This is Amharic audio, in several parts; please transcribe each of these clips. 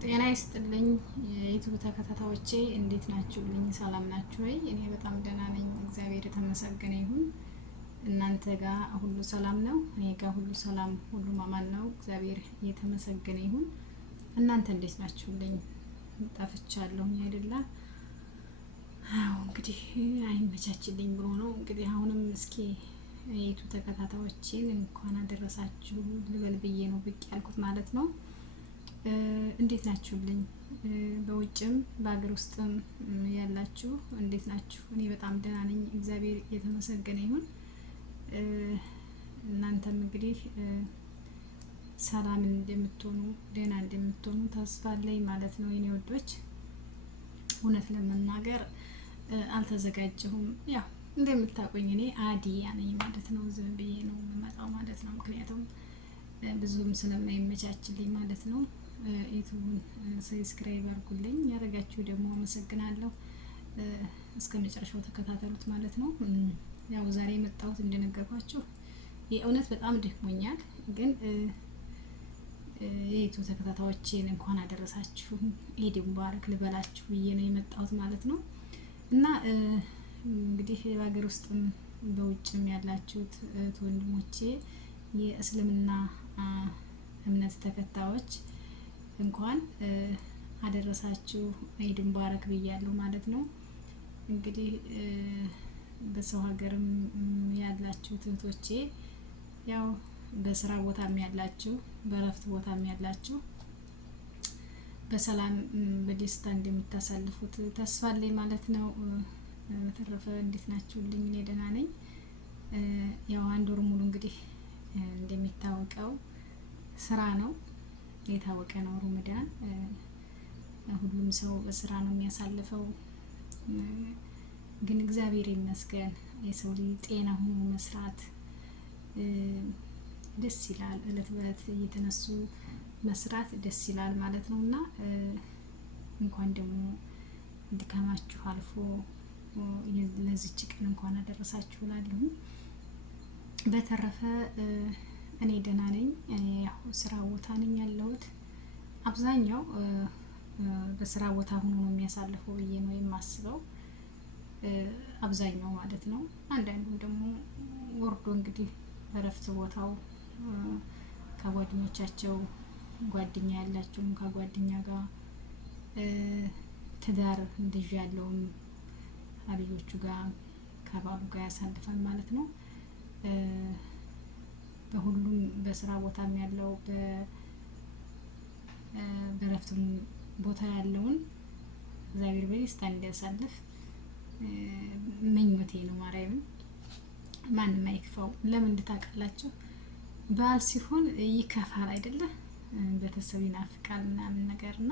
ጤና ይስጥልኝ የዩቲዩብ ተከታታዮቼ እንዴት ናችሁልኝ? ሰላም ናችሁ ወይ? እኔ በጣም ደህና ነኝ፣ እግዚአብሔር የተመሰገነ ይሁን። እናንተ ጋር ሁሉ ሰላም ነው? እኔ ጋር ሁሉ ሰላም፣ ሁሉ አማን ነው፣ እግዚአብሔር የተመሰገነ ይሁን። እናንተ እንዴት ናችሁልኝ? ጠፍቻለሁኝ አይደለ? አዎ እንግዲህ አይመቻችልኝ ብሎ ነው እንግዲህ አሁንም እስኪ የዩቲዩብ ተከታታዮቼን እንኳን አደረሳችሁ ልበል ብዬ ነው ብቅ ያልኩት ማለት ነው። እንዴት ናችሁልኝ? በውጭም በአገር ውስጥም ያላችሁ እንዴት ናችሁ? እኔ በጣም ደህና ነኝ፣ እግዚአብሔር የተመሰገነ ይሁን። እናንተም እንግዲህ ሰላም እንደምትሆኑ ደህና እንደምትሆኑ ተስፋ አለኝ ማለት ነው የኔ ወዶች። እውነት ለመናገር አልተዘጋጀሁም። ያው እንደምታውቁኝ እኔ አዲያ ነኝ ማለት ነው። ዝም ብዬ ነው የምመጣው ማለት ነው። ምክንያቱም ብዙም ስለማይመቻችልኝ ማለት ነው። ዩቲዩብን ሰብስክራይብ አድርጉልኝ፣ ያደረጋችሁ ደግሞ አመሰግናለሁ። እስከ መጨረሻው ተከታተሉት ማለት ነው። ያው ዛሬ የመጣሁት እንደነገርኳችሁ የእውነት በጣም ደክሞኛል፣ ግን የዩቲዩብ ተከታታዮቼን እንኳን አደረሳችሁ ኢድ ሙባረክ ልበላችሁ ብዬ ነው የመጣሁት ማለት ነው። እና እንግዲህ በሀገር ውስጥም በውጭም ያላችሁት ወንድሞቼ የእስልምና እምነት ተከታዮች እንኳን አደረሳችሁ ኢድ ሙባረክ ብያለሁ ማለት ነው። እንግዲህ በሰው ሀገርም ያላችሁ እህቶቼ ያው በስራ ቦታም ያላችሁ በእረፍት ቦታም ያላችሁ በሰላም በደስታ እንደምታሳልፉት ተስፋ አለኝ ማለት ነው። በተረፈ እንዴት ናችሁልኝ? እኔ ደህና ነኝ። ያው አንድ ወር ሙሉ እንግዲህ እንደሚታወቀው ስራ ነው፣ የታወቀ ነው። ረመዳን ሁሉም ሰው በስራ ነው የሚያሳልፈው። ግን እግዚአብሔር ይመስገን የሰው ልጅ ጤና ሆኖ መስራት ደስ ይላል። እለት በእለት እየተነሱ መስራት ደስ ይላል ማለት ነው። እና እንኳን ደግሞ ድካማችሁ አልፎ ለዚች ቀን እንኳን አደረሳችሁ እላለሁ። በተረፈ እኔ ደህና ነኝ። ያው ስራ ቦታ ነኝ ያለሁት። አብዛኛው በስራ ቦታ ሆኖ ነው የሚያሳልፈው ብዬ ነው የማስበው፣ አብዛኛው ማለት ነው። አንዳንዱም ደግሞ ወርዶ እንግዲህ በረፍት ቦታው ከጓደኞቻቸው ጓደኛ ያላቸውም ከጓደኛ ጋር ትዳር እንደዚህ ያለውም አብዮቹ ጋር ከባሉ ጋር ያሳልፋል ማለት ነው። በሁሉም በስራ ቦታም ያለው በረፍትም ቦታ ያለውን እግዚአብሔር በደስታ እንዲያሳልፍ ምኞቴ ነው። ማርያምን ማንም አይክፋው። ለምን እንድታውቃላችሁ በዓል ሲሆን ይከፋል አይደለ? ቤተሰብ ይናፍቃል ምናምን ነገርና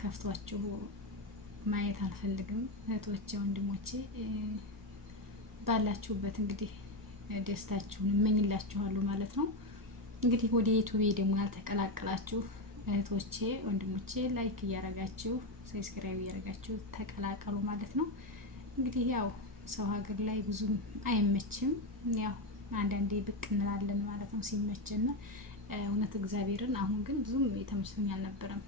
ከፍቷችሁ ማየት አልፈልግም። እህቶቼ ወንድሞቼ ባላችሁበት እንግዲህ ደስታችሁን እመኝላችኋለሁ ማለት ነው። እንግዲህ ወደ ዩቲዩብ ደግሞ ያልተቀላቀላችሁ እህቶቼ ወንድሞቼ ላይክ እያረጋችሁ ሰብስክራይብ እያረጋችሁ ተቀላቀሉ ማለት ነው። እንግዲህ ያው ሰው ሀገር ላይ ብዙም አይመችም፣ ያው አንዳንዴ ብቅ እንላለን ማለት ነው ሲመቸን። እውነት እግዚአብሔርን አሁን ግን ብዙም የተመቸኝ አልነበረም።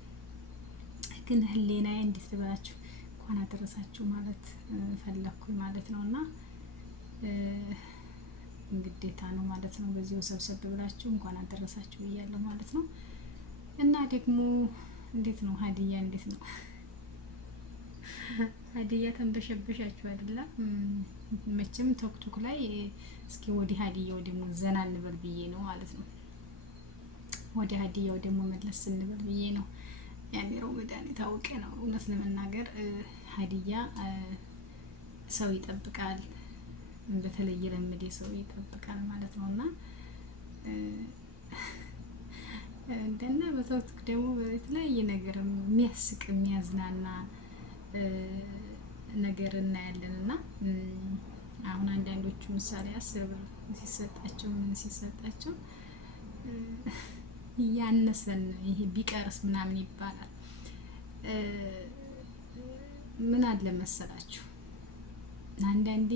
ግን ህሊናዬ እንዴት ልበላችሁ እንኳን አደረሳችሁ ማለት ፈለኩኝ ማለት ነውና ግዴታ ነው ማለት ነው። በዚሁ ሰብሰብ ብላችሁ እንኳን አደረሳችሁ ብያለሁ ማለት ነው። እና ደግሞ እንዴት ነው ሀዲያ? እንዴት ነው ሀዲያ? ተንበሸበሻችሁ አይደለ? መቼም ቶክቶክ ላይ እስኪ ወዲ ሀዲያው ደግሞ ዘና እንበል ብዬ ነው ማለት ነው። ወዲ ሀዲያው ደግሞ መለስ እንበል ብዬ ነው። ያሚሮ ወዳኔ ታውቀ ነው። እውነት ለመናገር ሀዲያ ሰው ይጠብቃል፣ በተለይ የለመደ ሰው ይጠብቃል ማለት ነውና እንደና በቶክቶክ ደግሞ የተለያየ ነገር የሚያስቅ የሚያዝናና ነገር እናያለንና አሁን አንዳንዶቹ ምሳሌ 10 ብር ሲሰጣቸው ምን ሲሰጣቸው ያነሰን ይሄ ቢቀርስ ምናምን ይባላል። ምን አለ መሰላችሁ አንዳንዴ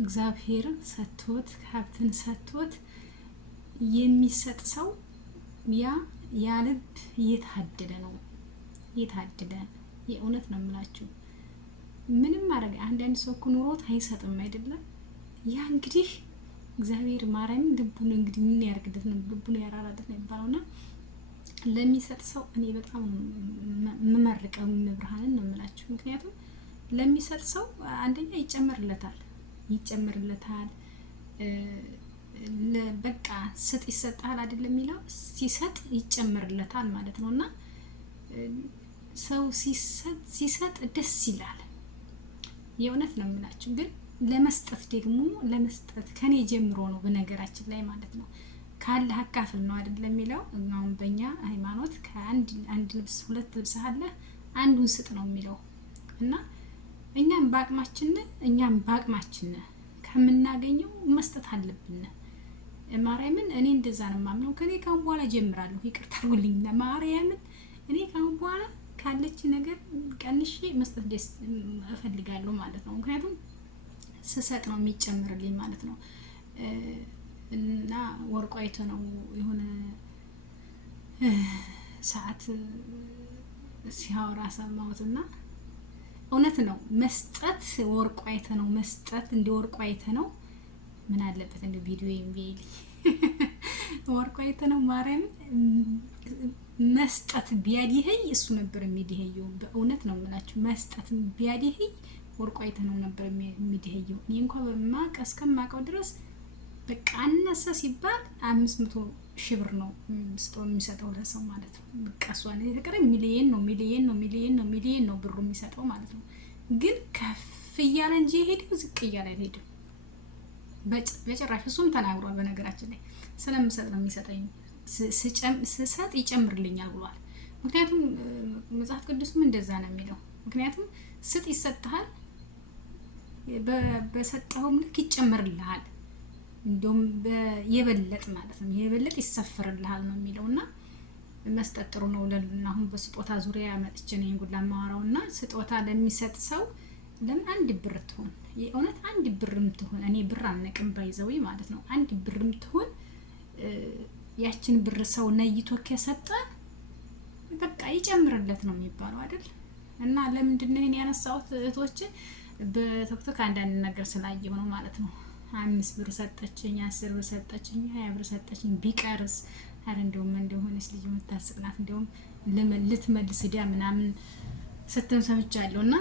እግዚአብሔር ሰጥቶት ሀብትን ሰጥቶት የሚሰጥ ሰው ያ ልብ የታደለ ነው። የታደለ የእውነት ነው የምላችሁ። ምንም ማድረግ አንዳንድ ሰው እኮ ኑሮት አይሰጥም አይደለም። ያ እንግዲህ እግዚአብሔር ማርያምን ልቡን እንግዲህ ምን ያርግለት ነው፣ ልቡን ያራራለት ነው የሚባለውና ለሚሰጥ ሰው እኔ በጣም የምመርቀው መብርሃንን ነው የምላችሁ። ምክንያቱም ለሚሰጥ ሰው አንደኛ ይጨመርለታል። በቃ ስጥ ይሰጣል አይደለም የሚለው፣ ሲሰጥ ይጨመርለታል ማለት ነው። እና ሰው ሲሰጥ ደስ ይላል። የእውነት ነው የምላችሁ። ግን ለመስጠት ከኔ ጀምሮ ነው በነገራችን ላይ ማለት ነው። ካለ አካፍል ነው አይደለም የሚለው። አሁን በእኛ ሃይማኖት ከአንድ ልብስ 2 ልብስ አለ አንዱን ስጥ ነው የሚለው። እና እኛም በአቅማችን ከምናገኘው መስጠት አለብን። ማርያምን እኔ እንደዛ ነው የማምነው። ከኔ ካሁን በኋላ ጀምራለሁ። ይቅርታ አድርጉልኝና ማርያምን እኔ ካሁን በኋላ ካለች ነገር ቀንሼ መስጠት ደስ እፈልጋለሁ ማለት ነው። ምክንያቱም ስሰጥ ነው የሚጨምርልኝ ማለት ነው። እና ወርቁ አይቶ ነው የሆነ ሰዓት ሲያወራ ሰማሁትና እውነት ነው። መስጠት ወርቁ አይተ ነው መስጠት እንደ ወርቁ አይተ ነው። ምን አለበት እንደ ቪዲዮ የሚል ወርቁ አይተ ነው ማርያም መስጠት ቢያዲህይ እሱ ነበር የሚዲህየው። በእውነት ነው የምላችሁ። መስጠት ቢያዲህይ ወርቁ አይተ ነው ነበር የሚዲህየው። እኔ እንኳን እስከማውቀው ድረስ በቃ አነሰ ሲባል 500 ሺህ ብር ነው የሚሰጠው ለሰው ማለት ነው። በቃ እሷን የተቀረ ሚሊየን ነው ብሩ የሚሰጠው ማለት ነው። ግን ከፍ እያለ እንጂ ሄደው ዝቅ እያለ አይሄድም በጭራሽ። እሱም ተናግሯል በነገራችን ላይ ስለምሰጥ ነው የሚሰጠኝ፣ ስሰጥ ይጨምርልኛል ብሏል። ምክንያቱም መጽሐፍ ቅዱስም እንደዛ ነው የሚለው። ምክንያቱም ስጥ ይሰጥሃል፣ በሰጠኸውም ልክ ይጨመርልሃል፣ እንደውም የበለጥ ማለት ነው የበለጥ ይሰፈርልሃል ነው የሚለውና መስጠት ጥሩ ነው። አሁን በስጦታ ዙሪያ መጥቼ ነው ጉላ ማወራውና ስጦታ ለሚሰጥ ሰው ለምን 1 ብር ትሆን የእውነት 1 ብርም ትሆን እኔ ብር አልነቅም ባይዘው ማለት ነው። 1 ብርም ትሆን ያችን ብር ሰው ነይቶ ከሰጠ በቃ ይጨምርለት ነው የሚባለው አይደል? እና ለምንድን ነው ይሄን ያነሳሁት እህቶች? በቲክቶክ አንዳንድ ነገር ስላየሁ ነው ማለት ነው። 5 ብር ሰጠችኝ፣ 10 ብር ሰጠችኝ፣ 20 ብር ሰጠችኝ ቢቀርስ አረ እንደሆነች ልጅ የምታስቅናት እንደውም ልትመልስ ዲያ ምናምን ስትም ሰምቻለሁና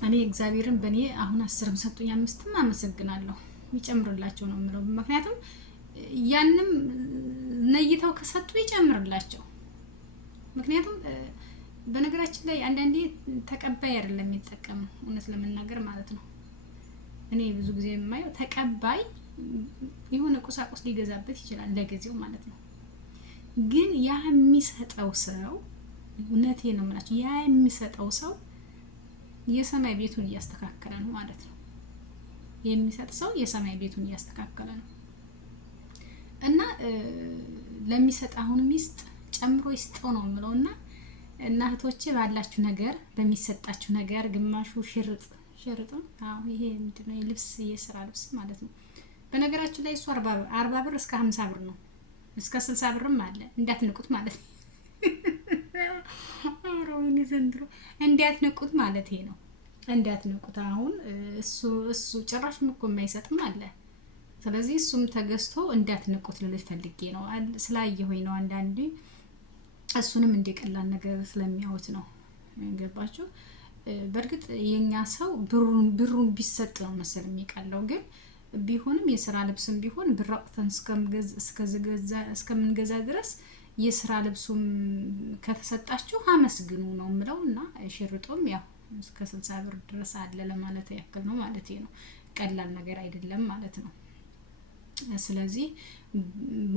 እኔ እግዚአብሔርን በእኔ አሁን 10 ሰጡኝ 5ም አመሰግናለሁ ይጨምርላቸው ነው የምለው። ምክንያቱም ያንም ነይተው ከሰጡ ይጨምርላቸው። ምክንያቱም በነገራችን ላይ አንዳንዴ ተቀባይ አይደለም የሚጠቀም እውነት ለመናገር ማለት ነው። እኔ ብዙ ጊዜ የማየው ተቀባይ የሆነ ቁሳቁስ ሊገዛበት ይችላል ለጊዜው ማለት ነው። ግን ያ የሚሰጠው ሰው እውነቴ ነው የምላችሁ ያ የሚሰጠው ሰው የሰማይ ቤቱን እያስተካከለ ነው ማለት ነው። የሚሰጥ ሰው የሰማይ ቤቱን እያስተካከለ ነው። እና ለሚሰጥ አሁን ሚስጥ ጨምሮ ይስጠው ነው የምለውና እናቶቼ ባላችሁ ነገር በሚሰጣችሁ ነገር ግማሹ ሽርጥ ይሄ ምንድነው የልብስ የስራ ልብስ ማለት ነው። በነገራችን ላይ እሱ 40 ብር እስከ 50 ብር ነው፣ እስከ 60 ብርም አለ። እንዳትንቁት ማለት ነው። አሮኒ ዘንድሮ እንዳትንቁት ማለት ይሄ ነው። እንዳትንቁት። አሁን እሱ ጭራሽ እኮ የማይሰጥም አለ። ስለዚህ እሱም ተገዝቶ እንዳትንቁት ልልሽ ፈልጌ ነው። ስላየሁኝ ነው አንዳንዴ እሱንም እንደቀላል ነገር ስለሚያዩት ነው። ገባችሁ? በእርግጥ የኛ ሰው ብሩን ቢሰጥ ነው መሰል የሚቀለው። ግን ቢሆንም የስራ ልብስም ቢሆን ብር አውጥተን እስከምንገዛ ድረስ የስራ ልብሱም ከተሰጣችሁ አመስግኑ ነው የምለው። እና ሽርጡም ያው እስከ 60 ብር ድረስ አለ ለማለት ያክል ነው ማለት ነው። ቀላል ነገር አይደለም ማለት ነው። ስለዚህ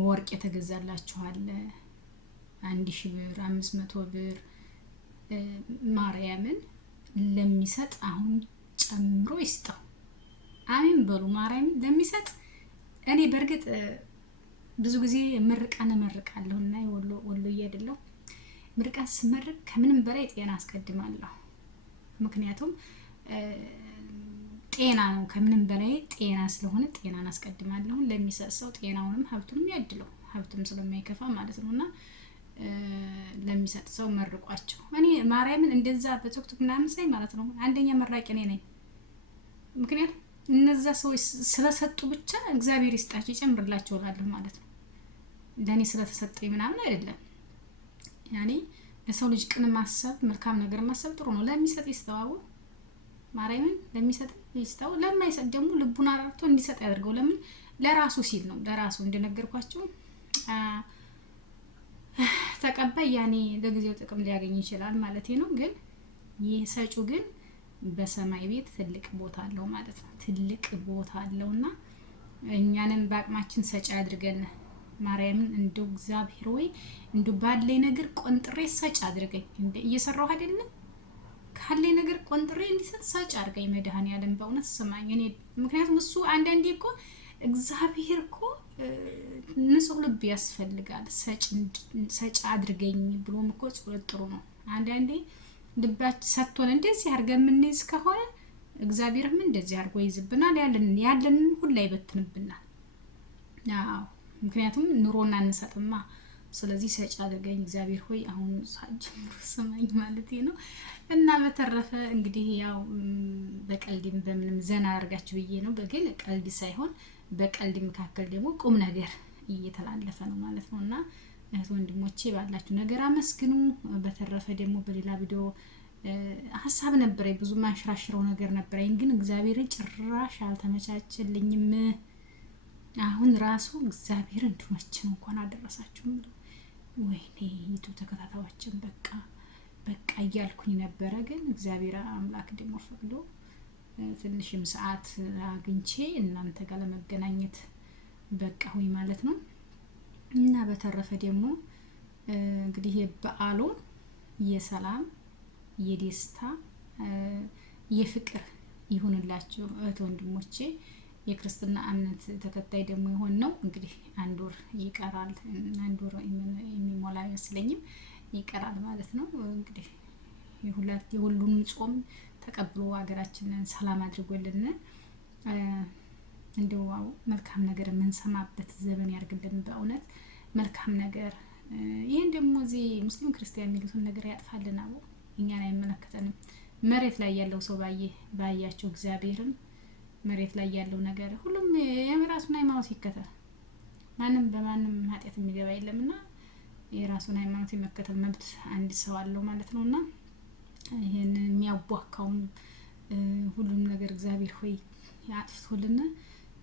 ወርቅ የተገዛላችኋል 1000 ብር 500 ብር ማርያምን ለሚሰጥ አሁን ጨምሮ ይስጠው። አሜን በሉ። ማርያምን ለሚሰጥ እኔ በርግጥ ብዙ ጊዜ ምርቃን እመርቃለሁና ወሎዬ አይደለሁ። ምርቃን ስመርቅ ከምንም በላይ ጤና አስቀድማለሁ። ምክንያቱም ጤና ነው። ከምንም በላይ ጤና ስለሆነ ጤናን አስቀድማለሁ። ለሚሰጥ ሰው ጤናውንም ሀብቱንም ያድለው፣ ሀብቱም ስለማይከፋ ማለት ነው። እና ለሚሰጥ ሰው መርቋቸው። እኔ ማርያምን እንደዛ በቲክቶክ ምናምን ሳይ ማለት ነው አንደኛ መራቂ እኔ ነኝ። ምክንያቱም እነዛ ሰዎች ስለሰጡ ብቻ እግዚአብሔር ይስጣቸው ይጨምርላቸው እላለሁ ማለት ነው። ለእኔ ስለተሰጠኝ ምናምን አይደለም። ያኔ ለሰው ልጅ ቅን ማሰብ፣ መልካም ነገር ማሰብ ጥሩ ነው። ለሚሰጥ ይስተዋው፣ ማርያምን ለሚሰጥ ይስተው፣ ለማይሰጥ ደግሞ ልቡን አራርቶ እንዲሰጥ ያደርገው። ለምን? ለራሱ ሲል ነው። ለራሱ እንደነገርኳቸው ተቀባይ ያኔ ለጊዜው ጥቅም ሊያገኝ ይችላል ማለት ነው። ግን ይህ ሰጩ ግን በሰማይ ቤት ትልቅ ቦታ አለው ማለት ነው። ትልቅ ቦታ አለውና እኛንም በአቅማችን ሰጪ አድርገን ማርያምን እንደው እግዚአብሔር ወይ እንደው ባለኝ ነገር ቆንጥሬ ሰጪ አድርገኝ። እንደ እየሰራሁ አይደለም ካለኝ ነገር ቆንጥሬ እንዲሰጥ ሰጪ አድርገኝ መድኃኒዓለም በእውነት ስማኝ። እኔ ምክንያቱም እሱ አንዳንዴ እኮ እግዚአብሔር እኮ ንጹህ ልብ ያስፈልጋል። ሰጪ አድርገኝ ብሎም እኮ ጸሎት ጥሩ ነው። አንዳንዴ ልባችን ሰጥቶን እንደዚህ አድርገን የምንይዝ ከሆነ እግዚአብሔርም እንደዚህ አድርጎ ይዝብናል። ያለንን ሁላ ይበትንብናል። አዎ ምክንያቱም ኑሮና እንሰጥማ። ስለዚህ ሰጪ አድርገኝ እግዚአብሔር ሆይ አሁን ሳጅምሩ ስማኝ ማለት ነው። እና በተረፈ እንግዲህ ያው በቀልድም በምንም ዘና አድርጋችሁ ብዬ ነው። በግል ቀልድ ሳይሆን በቀልድ መካከል ደግሞ ቁም ነገር እየተላለፈ ነው ማለት ነው። እና እህት ወንድሞቼ ባላችሁ ነገር አመስግኑ። በተረፈ ደግሞ በሌላ ቪዲዮ ሀሳብ ነበረኝ፣ ብዙ ማንሽራሽረው ነገር ነበረኝ፣ ግን እግዚአብሔርን ጭራሽ አልተመቻቸልኝም። አሁን ራሱ እግዚአብሔር እንድመች ነው እንኳን አደረሳችሁ። ወይኔ ዩቲዩብ ተከታታዮችን በቃ እያልኩኝ ነበረ። ግን እግዚአብሔር አምላክ ደግሞ ፈቅዶ ትንሽም ሰዓት አግኝቼ እናንተ ጋር ለመገናኘት በቃ ሆይ ማለት ነው። እና በተረፈ ደግሞ እንግዲህ በዓሉ የሰላም የደስታ የፍቅር ይሁንላችሁ እህት ወንድሞቼ። የክርስትና እምነት ተከታይ ደግሞ የሆን ነው እንግዲህ አንድ ወር ይቀራል። አንድ ወር የሚሞላ አይመስለኝም ይቀራል ማለት ነው። እንግዲህ የሁሉንም ጾም ተቀብሎ ሀገራችንን ሰላም አድርጎልን እንደው መልካም ነገር የምንሰማበት ዘመን ያርግልን። በእውነት መልካም ነገር ይሄን ደግሞ እዚህ ሙስሊም ክርስቲያን የሚሉትን ነገር ያጥፋልን። አቦ እኛን አይመለከተንም። መሬት ላይ ያለው ሰው ባያቸው እግዚአብሔርን መሬት ላይ ያለው ነገር ሁሉም የራሱን ሃይማኖት ይከተል። ማንም በማንም ኃጢአት የሚገባ የለምና የራሱን ሃይማኖት የመከተል መብት አንድ ሰው አለው ማለት ነውና ይሄን የሚያቧካውን ሁሉም ነገር እግዚአብሔር ሆይ ያጥፍቶልና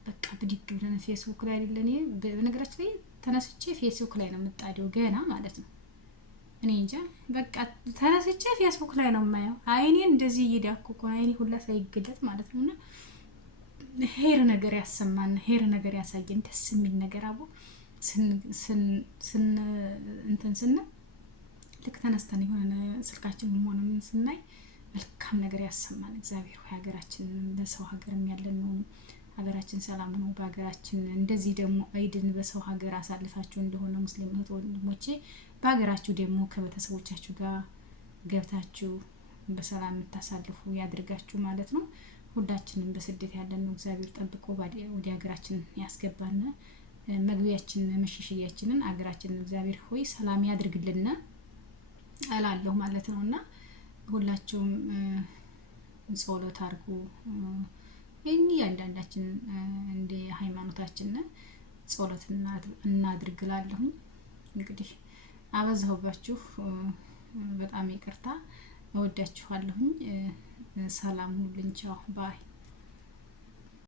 በቃ ብድግ ብለን ፌስቡክ ላይ አይደለም። በነገራችን ላይ ተነስቼ ፌስቡክ ላይ ነው የምጣደው ገና ማለት ነው። እኔ እንጃ በቃ ተነስቼ ፌስቡክ ላይ ነው የማየው። አይኔ እንደዚህ እየዳኩ አይኔ ሁላ ሳይገደጥ ማለት ነውና ሄር ነገር ያሰማን፣ ሄር ነገር ያሳየን፣ ደስ የሚል ነገር አቦ ስን ልክ ተነስተን የሆነ ስልካችን ሆነ ምን ስናይ መልካም ነገር ያሰማን እግዚአብሔር ሆይ። ሀገራችንን በሰው ሀገርም ያለን ነው ሀገራችን ሰላም ነው። በሀገራችን እንደዚህ ደግሞ አይድን በሰው ሀገር አሳልፋችሁ እንደሆነ ሙስሊም እህት ወንድሞቼ በሀገራችሁ ደግሞ ከቤተሰቦቻችሁ ጋር ገብታችሁ በሰላም የምታሳልፉ ያድርጋችሁ ማለት ነው። ሁላችንም በስደት ያለን ነው እግዚአብሔር ጠብቆ ወደ ሀገራችን ያስገባን። መግቢያችን መሸሸያችንን ሀገራችንን እግዚአብሔር ሆይ ሰላም ያድርግልን እላለሁ ማለት ነውና ሁላችሁም ጸሎት አድርጉ። እያንዳንዳችን እንደ ሃይማኖታችን ጸሎት እናድርግላለሁ። እንግዲህ አበዛሁባችሁ፣ በጣም ይቅርታ። እወዳችኋለሁ። ሰላም ሁሉን ቻው ባይ